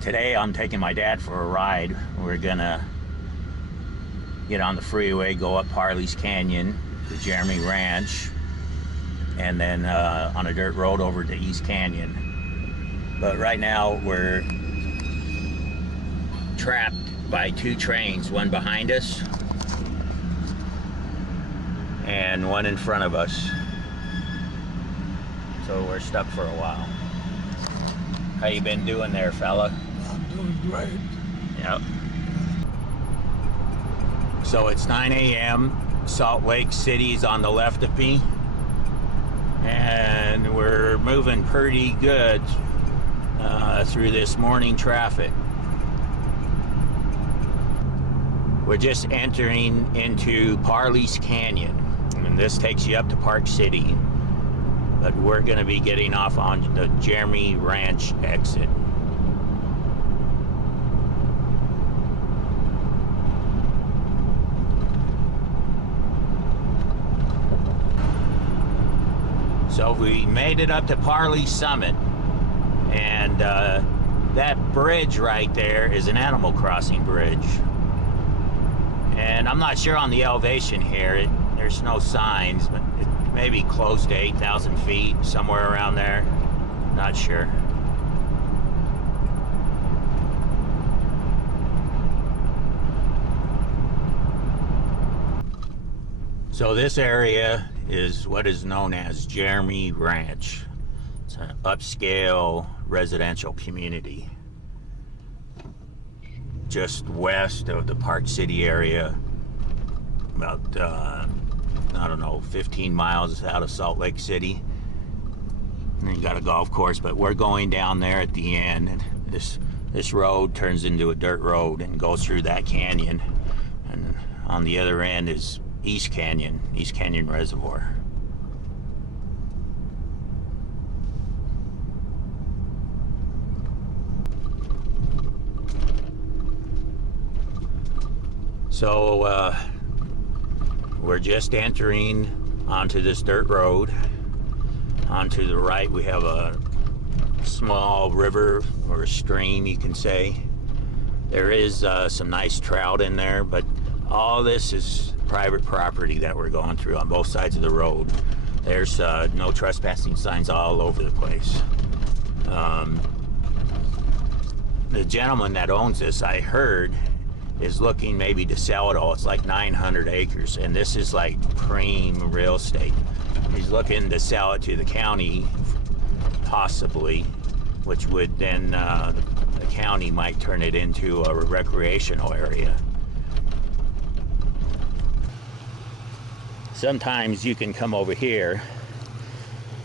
Today I'm taking my dad for a ride. We're gonna get on the freeway, go up Parleys Canyon to Jeremy Ranch, and then on a dirt road over to East Canyon. But right now we're trapped by two trains, one behind us and one in front of us. So we're stuck for a while. How you been doing there, fella? I'm doing great. Yep. So it's 9 a.m. Salt Lake City's on the left of me, and we're moving pretty good through this morning traffic. We're just entering into Parleys Canyon, and this takes you up to Park City, but we're going to be getting off on the Jeremy Ranch exit. So we made it up to Parleys Summit, and that bridge right there is an animal crossing bridge. And I'm not sure on the elevation here, there's no signs, but it may be close to 8,000 feet, somewhere around there. Not sure. So this area is what is known as Jeremy Ranch. It's an upscale residential community just west of the Park City area, about I don't know, 15 miles out of Salt Lake City. And you got a golf course, but we're going down there at the end, and this road turns into a dirt road and goes through that canyon, and on the other end is East Canyon Reservoir. So we're just entering onto this dirt road. Onto the right we have a small river or a stream, you can say. There is some nice trout in there, but all this is private property that we're going through on both sides of the road. There's no trespassing signs all over the place. The gentleman that owns this, I heard, is looking maybe to sell it all. It's like 900 acres, and this is like prime real estate. He's looking to sell it to the county, possibly, which would then, the county might turn it into a recreational area. Sometimes you can come over here,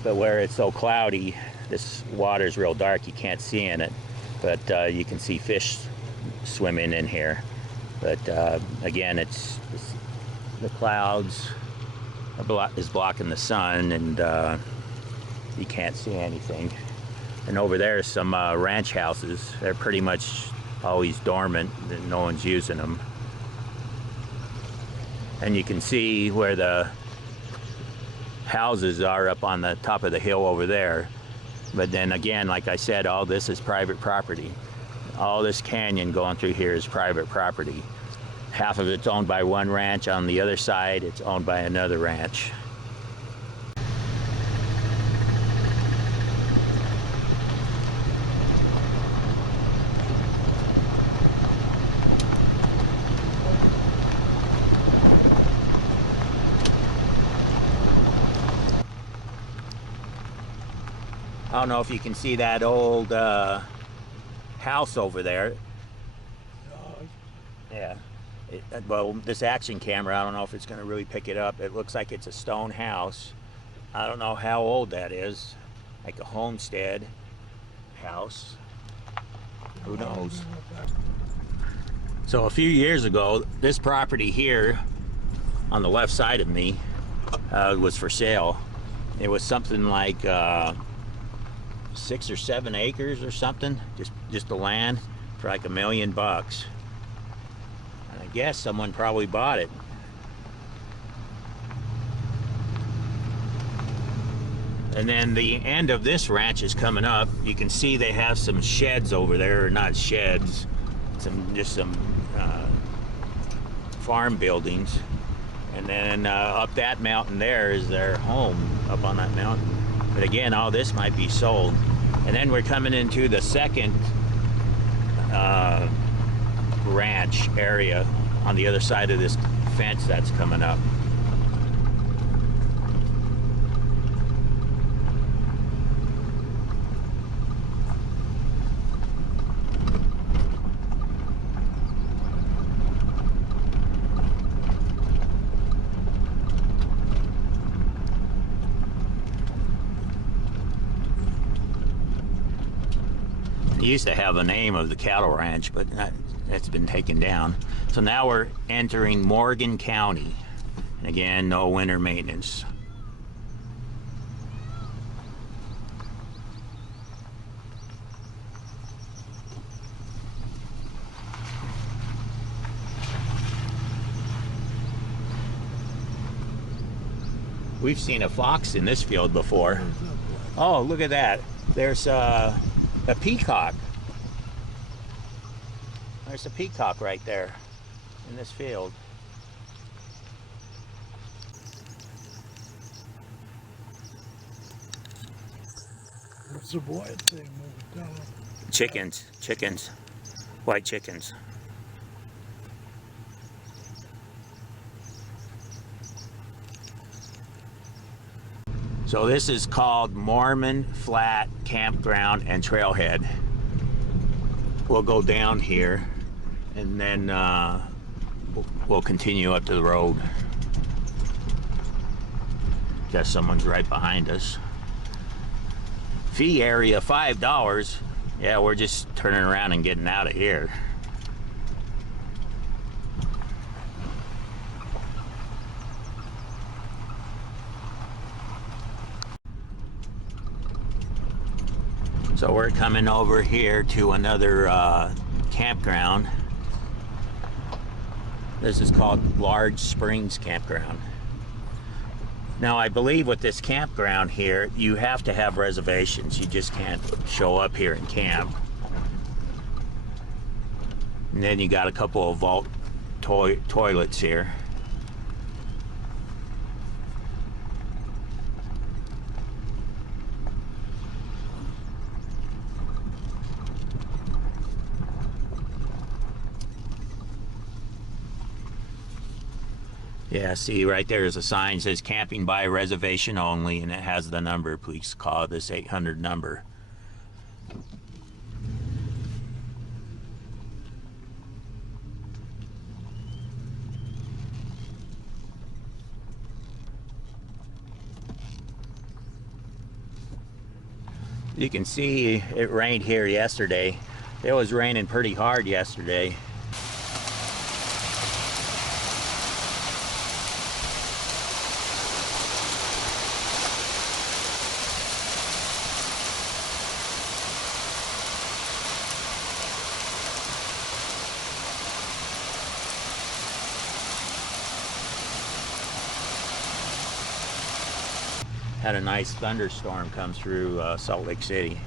but where it's so cloudy, this water's real dark, you can't see in it, but you can see fish swimming in here. But again, it's the clouds is blocking the sun, and you can't see anything. And over there is some ranch houses. They're pretty much always dormant, no one's using them. And you can see where the houses are up on the top of the hill over there. But then again, like I said, all this is private property. All this canyon going through here is private property. Half of it's owned by one ranch. On the other side, it's owned by another ranch. I don't know if you can see that old house over there. Yeah. Well, this action camera, I don't know if it's going to really pick it up. It looks like it's a stone house. I don't know how old that is. Like a homestead house. Who knows? So a few years ago, this property here on the left side of me was for sale. It was something like 6 or 7 acres or something, just the land, for like $1 million. And I guess someone probably bought it. And then the end of this ranch is coming up. You can see they have some sheds over there, or not sheds, just some farm buildings. And then up that mountain there is their home, up on that mountain. But again, all this might be sold. And then we're coming into the second ranch area on the other side of this fence that's coming up. It used to have a name of the cattle ranch, but that's been taken down. So now we're entering Morgan County. And again, no winter maintenance. We've seen a fox in this field before. Oh, look at that. There's a peacock. There's a peacock right there in this field. What's the white thing moving down? Chickens, white chickens. So this is called Mormon Flat Campground and Trailhead. We'll go down here and then we'll continue up to the road. Guess someone's right behind us. Fee area $5. Yeah, we're just turning around and getting out of here. So we're coming over here to another campground. This is called Large Springs Campground. Now I believe with this campground here, you have to have reservations. You just can't show up here and camp. And then you got a couple of vault toilets here. Yeah, see right there is a sign that says camping by reservation only, and it has the number. Please call this 800 number. You can see it rained here yesterday. It was raining pretty hard yesterday. Had a nice thunderstorm come through Salt Lake City.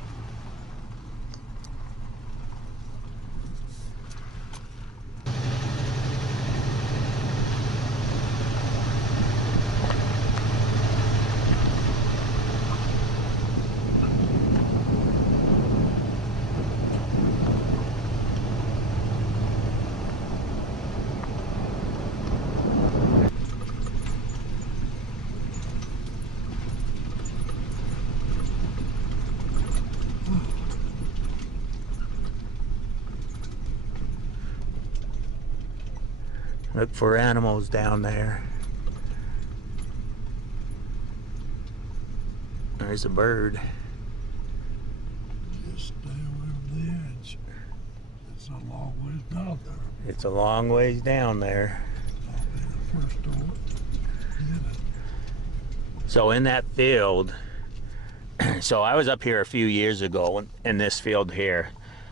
Look for animals down there. There's a bird. Just stay away from the edge. It's a long ways down there. It's a long ways down there. I'll be the first to get it. So in that field, so I was up here a few years ago in this field here.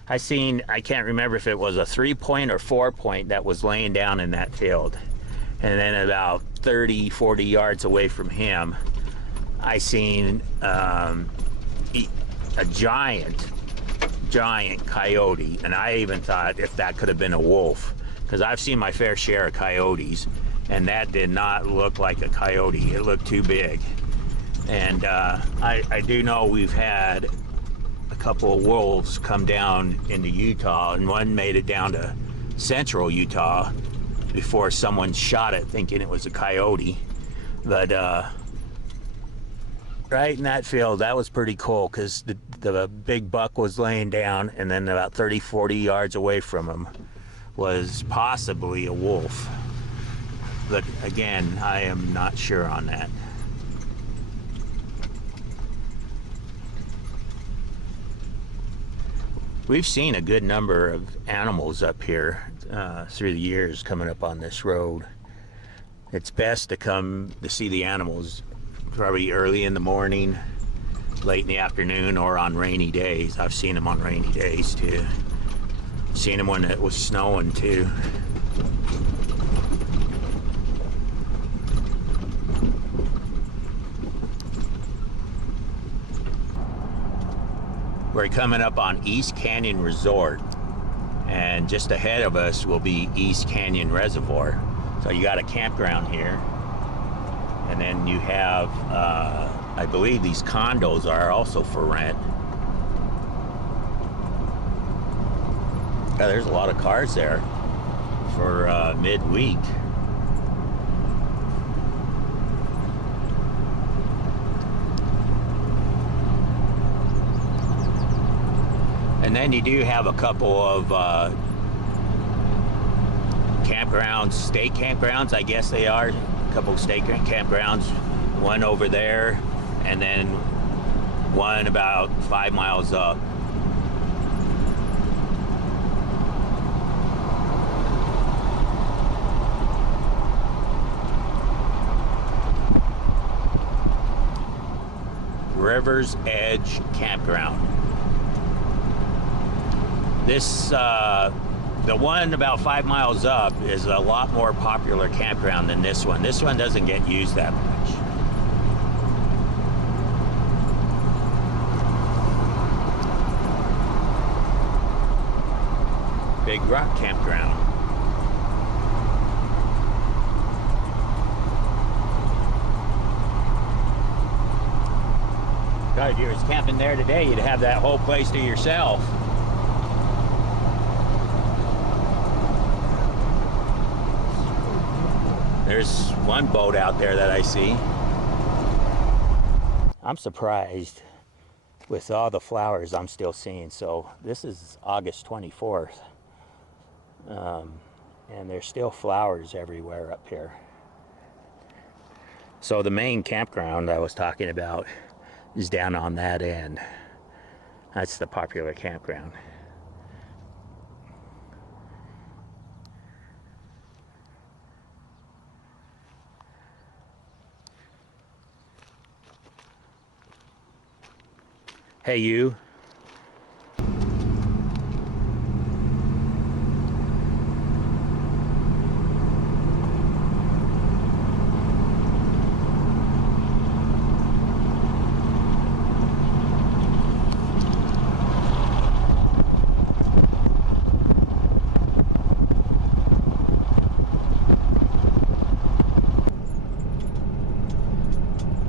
I can't remember if it was a 3-point or 4-point that was laying down in that field. And then about 30, 40 yards away from him I seen a giant coyote, and I even thought if that could have been a wolf, because I've seen my fair share of coyotes, and that did not look like a coyote. It looked too big. And I do know we've had a couple of wolves come down into Utah, and one made it down to central Utah before someone shot it thinking it was a coyote. But right in that field, that was pretty cool, because the big buck was laying down, and then about 30-40 yards away from him was possibly a wolf. But again, I am not sure on that. We've seen a good number of animals up here through the years coming up on this road. It's best to come to see the animals probably early in the morning, late in the afternoon, or on rainy days. I've seen them on rainy days too. Seen them when it was snowing too. We're coming up on East Canyon Resort, and just ahead of us will be East Canyon Reservoir. So you got a campground here, and then you have, I believe these condos are also for rent. Yeah, there's a lot of cars there for midweek. And then you do have a couple of campgrounds, state campgrounds, I guess they are. A couple of state campgrounds, one over there, and then one about 5 miles up. River's Edge Campground. This, the one about 5 miles up is a lot more popular campground than this one. This one doesn't get used that much. Big Rock Campground. God, if you was camping there today, you'd have that whole place to yourself. There's one boat out there that I see. I'm surprised with all the flowers I'm still seeing. So this is August 24th. And there's still flowers everywhere up here. So the main campground I was talking about is down on that end. That's the popular campground. Hey, you.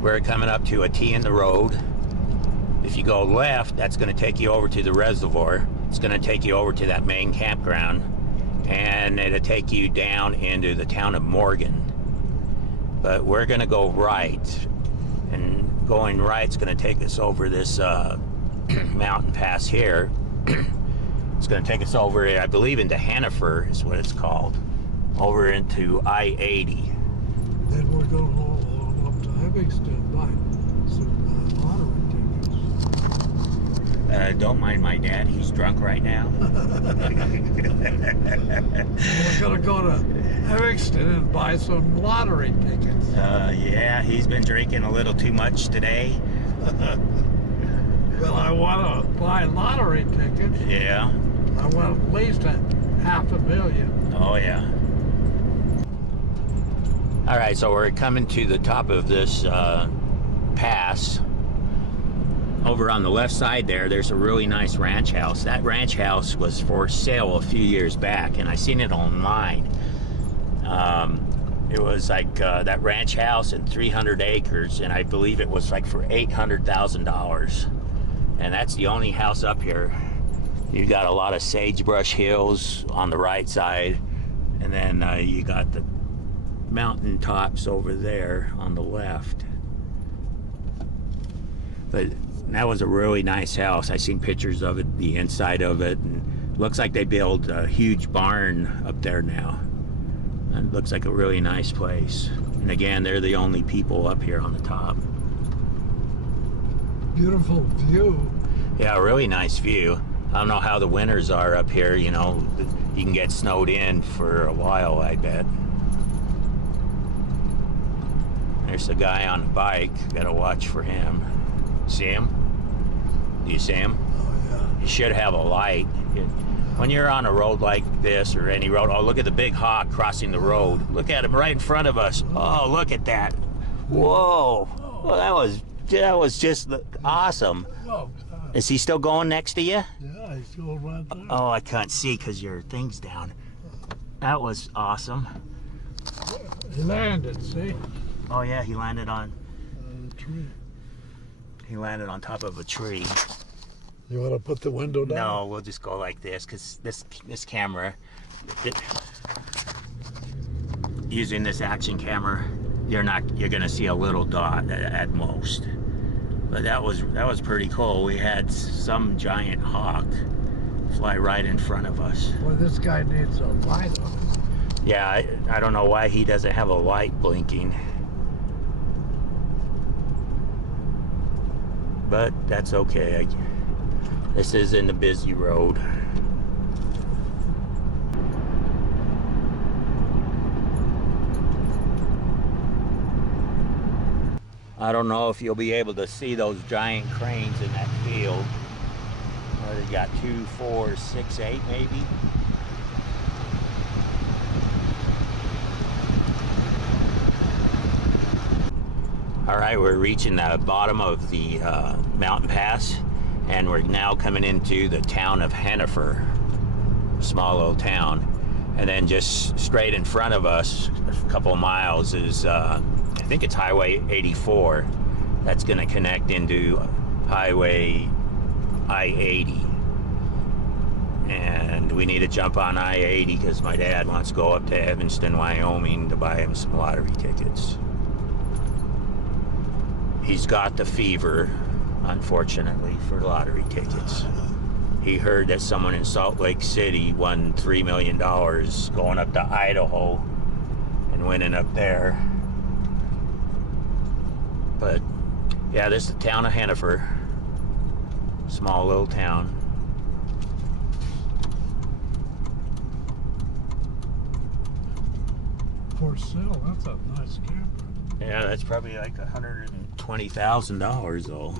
We're coming up to a T in the road. If you go left, that's going to take you over to the reservoir. It's going to take you over to that main campground, and it'll take you down into the town of Morgan. But we're going to go right, and going right's going to take us over this mountain pass here. It's going to take us over, I believe, into Henefer is what it's called, over into I-80. Then we're going to haul up to Evanston by some lottery tickets. Don't mind my dad, he's drunk right now. We're going to go to Evanston and buy some lottery tickets. Yeah, he's been drinking a little too much today. Well, I want to buy lottery tickets. Yeah. I want at least $500,000. Oh, yeah. All right, so we're coming to the top of this pass. Over on the left side there's a really nice ranch house. That ranch house was for sale a few years back, and I seen it online. It was like that ranch house and 300 acres, and I believe it was like for $800,000. And that's the only house up here. You got a lot of sagebrush hills on the right side, and then you got the mountain tops over there on the left. But that was a really nice house. I seen pictures of it, the inside of it, and looks like they built a huge barn up there now. It looks like a really nice place. And again, they're the only people up here on the top. Beautiful view. Yeah, a really nice view. I don't know how the winters are up here, you know. You can get snowed in for a while, I bet. There's a guy on a bike. Gotta watch for him. See him? Do you see him? Oh, yeah. You should have a light. When you're on a road like this, or any road, oh, look at the big hawk crossing the road. Look at him right in front of us. Oh, look at that. Whoa. Well, that was just awesome. Oh, Is he still going next to you? yeah, he's going right there. Oh, I can't see because your thing's down. That was awesome. He landed, see? Oh yeah, he landed on The tree. top of a tree. You want to put the window down? No, we'll just go like this because this camera, using this action camera, you're gonna see a little dot at most. But that was pretty cool. We had some giant hawk fly right in front of us. Boy, this guy needs a light on him. Yeah, I don't know why he doesn't have a light blinking. But that's okay. This isn't a busy road. I don't know if you'll be able to see those giant cranes in that field. They got 2, 4, 6, 8 maybe. All right, we're reaching the bottom of the mountain pass, and we're now coming into the town of Henefer, small little town. And then just straight in front of us, a couple of miles, is I think it's Highway 84. That's going to connect into Highway I-80. And we need to jump on I-80 because my dad wants to go up to Evanston, Wyoming to buy him some lottery tickets. He's got the fever, unfortunately, for lottery tickets. He heard that someone in Salt Lake City won $3 million going up to Idaho and winning up there. But yeah, this is the town of Henefer. Small little town. For sale, that's a nice camper. Yeah, that's probably like $120,000 though.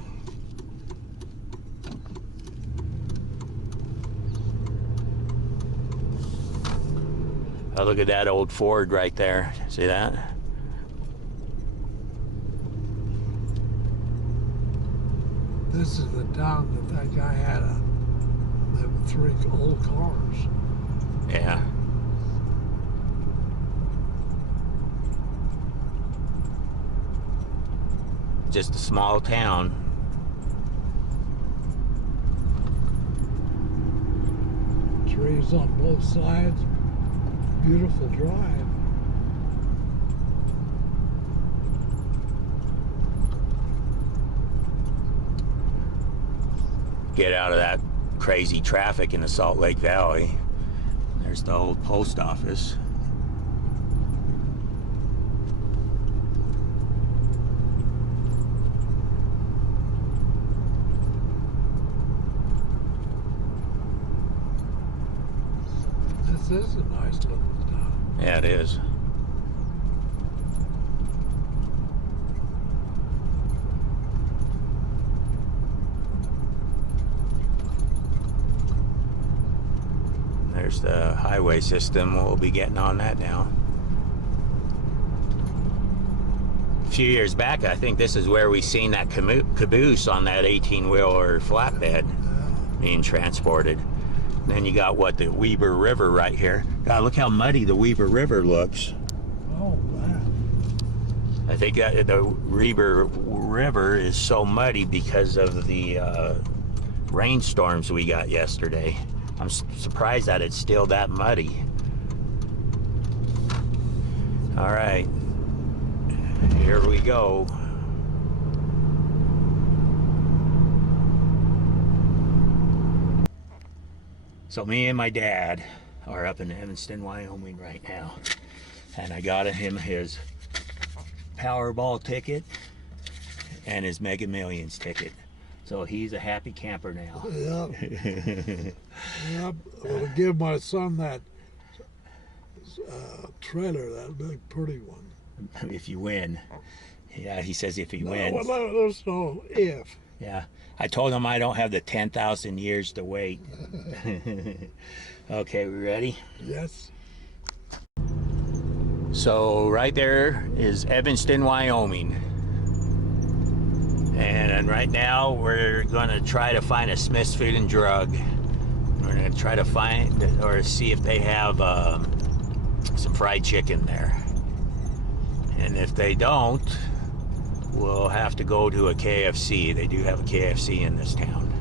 Oh, look at that old Ford right there. See that? This is the town that guy had they were 3 old cars. Yeah. Just a small town. Trees on both sides. Beautiful drive. Get out of that crazy traffic in the Salt Lake Valley. There's the old post office. This is a nice little town. Yeah, it is. There's the highway system. We'll be getting on that now. few years back, I think this is where we seen that caboose on that 18-wheeler flatbed being transported. And then you got what, the Weber River right here. God, look how muddy the Weber River looks. Oh, man. I think that the Weber River is so muddy because of the rainstorms we got yesterday. I'm surprised that it's still that muddy. All right, here we go. So me and my dad are up in Evanston, Wyoming right now, and I got him his Powerball ticket and his Mega Millions ticket. So he's a happy camper now. Yep. Yep. I'll give my son that trailer, that big pretty one. If you win. Yeah, he says if he No, wins. well, there's no if. Yeah, I told him I don't have the 10,000 years to wait. Okay, we ready? Yes. So right there is Evanston, Wyoming. And right now we're going to try to find a Smith's Food and Drug. We're going to try to find or see if they have some fried chicken there. And if they don't, we'll have to go to a KFC. They do have a KFC in this town.